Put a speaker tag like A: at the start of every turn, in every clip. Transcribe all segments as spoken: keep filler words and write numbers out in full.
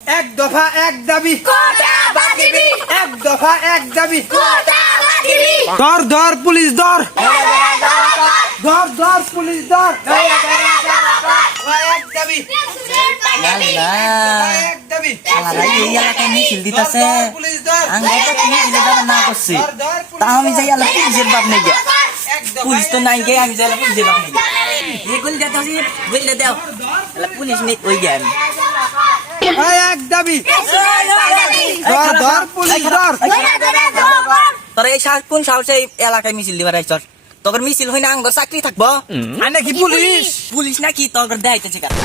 A: এক দফা এক দাবি এক দফা এক দাবি ধর ধর পুলিশ ধর ধর ধর পুলিশ ধর এক দাবি এক দাবি
B: এই এলাকায় মিছিল দিতেছে না করছি তা আমি যাই এলাকা পুলিশের বাপ নেই গে পুলিশ তো নাই গে আমি যাই পুলিশের বাপ নেই গে গুলি দেওয়া গুলি দেও পুলিশ নেই ওই গে আমি
A: এক দাবি ধর ধর পুলিশ ধর
B: তোর এই সাহস কোন সাহসে এই এলাকায় মিছিল দিবার আইছস তোর মিছিল হই না আঙ্গর চাকরি থাকবো
A: আর নাকি পুলিশ
B: পুলিশ নাকি তোর দেখাইতেছে কার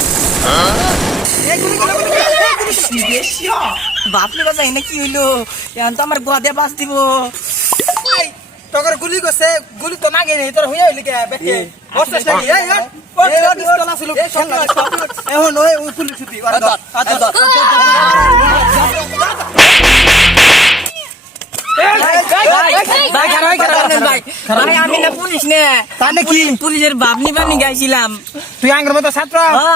B: বাপরে বাজা এনে কি হইলো এখন তো আমার গোয়া দিয়ে বাস দিব
A: তোর গুলি করছে গুলি তো নাগে নেই তোর হইয়া হইলি কে বেকে বসছিস নাকি এই ওই পিস্তল আছিল এখন ওই ওই পুলিশ ছুটি
B: আমি না পুলিশ নে
A: তাহলে কি
B: পুলিশের বাপ নিবানি গাইছিলাম
A: তুই আঙ্গের মতো ছাত্র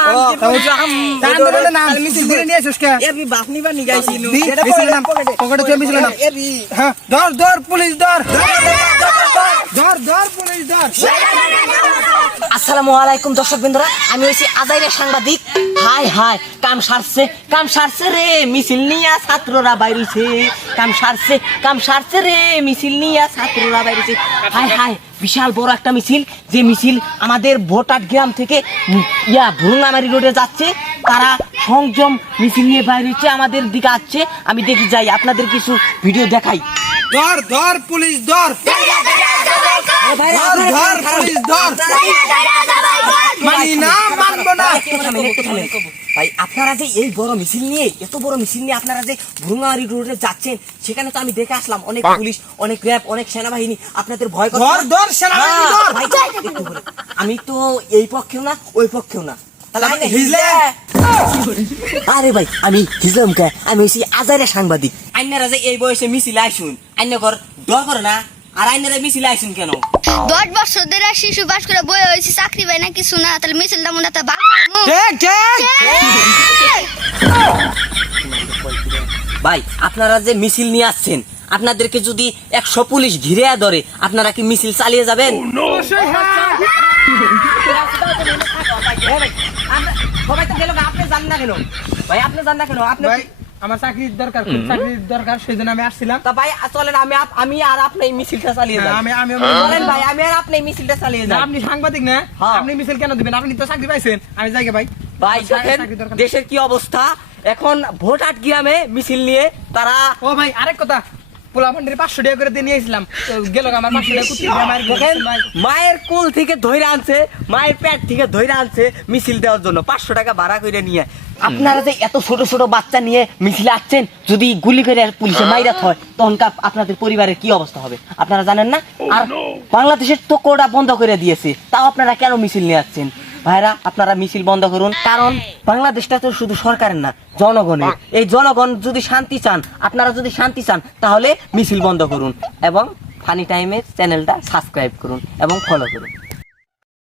A: মিছিল করে নিয়ে আসিস কে
B: আমি বাপ নিবানি গাইছিল
A: পকেটে তুই মিছিল না হ্যাঁ ধর ধর পুলিশ ধর ধর ধর পুলিশ ধর
B: আসসালামু আলাইকুম দর্শক বন্ধুরা আমি হইছি আজাইরের সাংবাদিক হাই হাই কাম সারছে কাম সারছে রে মিছিল নিয়া ছাত্ররা বাইরেছে কাম সারছে কাম সারছে রে মিছিল নিয়া ছাত্ররা বাইরেছে হাই হাই বিশাল বড় একটা মিছিল যে মিছিল আমাদের ভোটাট গ্রাম থেকে ইয়া ভুরুঙ্গামারি রোডে যাচ্ছে তারা সংযম মিছিল নিয়ে বাইরেছে আমাদের দিকে আসছে আমি দেখি যাই আপনাদের কিছু ভিডিও দেখাই
A: ধর ধর পুলিশ ধর ধর ধর পুলিশ ধর মানি না মানবো না
B: ভাই আপনারা যে এই বড় মিছিল নিয়ে এত বড় মিছিল নিয়ে আপনারা যে ভুরুঙ্গামারি রোডে যাচ্ছেন সেখানে তো আমি দেখে আসলাম অনেক পুলিশ অনেক র্যাব অনেক সেনাবাহিনী আপনাদের ভয় করে
A: ধর ধর সেনাবাহিনী ধর
B: ভাই একটু বলে আমি তো এই পক্ষেও না ওই পক্ষেও না তাহলে আপনি
A: হিজলে
B: আরে ভাই আমি হিজলাম কে আমি হইছি আজাইরের সাংবাদিক আইনারা যে এই বয়সে মিছিল আইসুন আইনা ঘর ডর করে না আর আইনারা মিছিল আইসুন কেন
C: দশ বছর ধরে শিশু বাস করে বই হয়েছে চাকরি পাই না কিছু না তাহলে মিছিলটা মনে হয়
A: ঠিক ঠিক
B: ভাই আপনারা যে মিছিল নিয়ে আসছেন আপনাদেরকে যদি একশো পুলিশ ঘিরে ধরে আপনারা কি মিছিল চালিয়ে যাবেন সবাই তো গেল আপনি জান না কেন ভাই আপনি জান না কেন আপনি
A: আমার চাকরির দরকার চাকরির দরকার সেজন্য আমি আসছিলাম
B: তা ভাই চলেন আমি আমি আর আপনি এই মিছিলটা চালিয়ে যাই
A: আমি আমি
B: বলেন ভাই আমি আর আপনি এই মিছিলটা চালিয়ে যাই
A: আপনি সাংবাদিক না আপনি মিছিল কেন দিবেন আপনি তো চাকরি পাইছেন আমি যাই ভাই
B: ভাই দেখেন দেশের কি অবস্থা এখন ভোট আট গ্রামে মিছিল নিয়ে তারা
A: ও ভাই আরেক কথা পোলাপান্ডির পাঁচশো টাকা করে দিয়ে নিয়ে এসেছিলাম গেল আমার পাঁচশো টাকা কুত্তি
B: দেখেন মায়ের কোল থেকে ধইরা আনছে মায়ের পেট থেকে ধইরা আনছে মিছিল দেওয়ার জন্য পাঁচশো টাকা ভাড়া করে নিয়ে আপনারা যে এত ছোট ছোট বাচ্চা নিয়ে মিছিলে আসছেন যদি গুলি করে পুলিশে মাইরাত হয় তখন আপনাদের পরিবারের কি অবস্থা হবে আপনারা জানেন না আর বাংলাদেশের তো কোটা বন্ধ করে দিয়েছে তাও আপনারা কেন মিছিল নিয়ে আসছেন ভাইরা আপনারা মিছিল বন্ধ করুন কারণ বাংলাদেশটা তো শুধু সরকারের না জনগণের এই জনগণ যদি শান্তি চান আপনারা যদি শান্তি চান তাহলে মিছিল বন্ধ করুন এবং ফানি টাইমের চ্যানেলটা সাবস্ক্রাইব করুন এবং ফলো করুন।